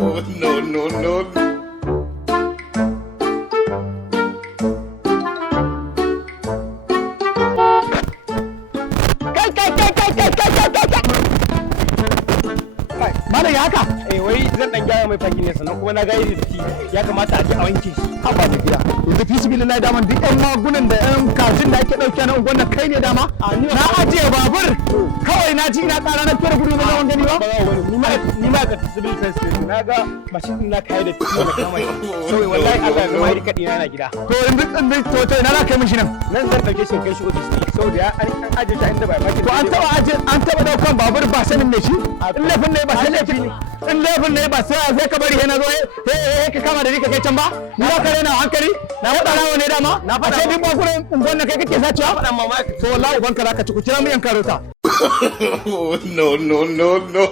No, no, no. Malam ya haka? Wai zan dan gyara mai fakin ne sannan kuma na ga yadda ya kamata a ji a wanke shi. Haba da gida. Yanzu fi sibi lillahi daman duk ƴan magunan da ƴan kajin da ake ɗauke na unguwan kai ne dama? Na ajiye babur. Kawai na ji na ƙara na fere gudu na yawan gani ba? Ni ma ga civil defense ne na ga mashin din na kai da tiyo da kama shi. Sai wallahi Allah ya mai rika dina na gida. To yanzu to ina za ka yi mishi nan? Nan zan dauke shi kai shi office ne saboda ya an ajiye shi inda ba fakin. To an taba daukan babur ba sanin me shi? In laifin ne ba sai laifin in laifin ne ba sai ka bari na zo ka kama da ni ka kai can ba? Ni ba ka rena hankali? Na faɗa nawa ne dama? Na faɗa. Ashe duk bakuran unguwan nan kai kake sacewa? Faɗa mama. To wallahi ubanka zaka ci ku kira mu yan karota. No, no, no, no.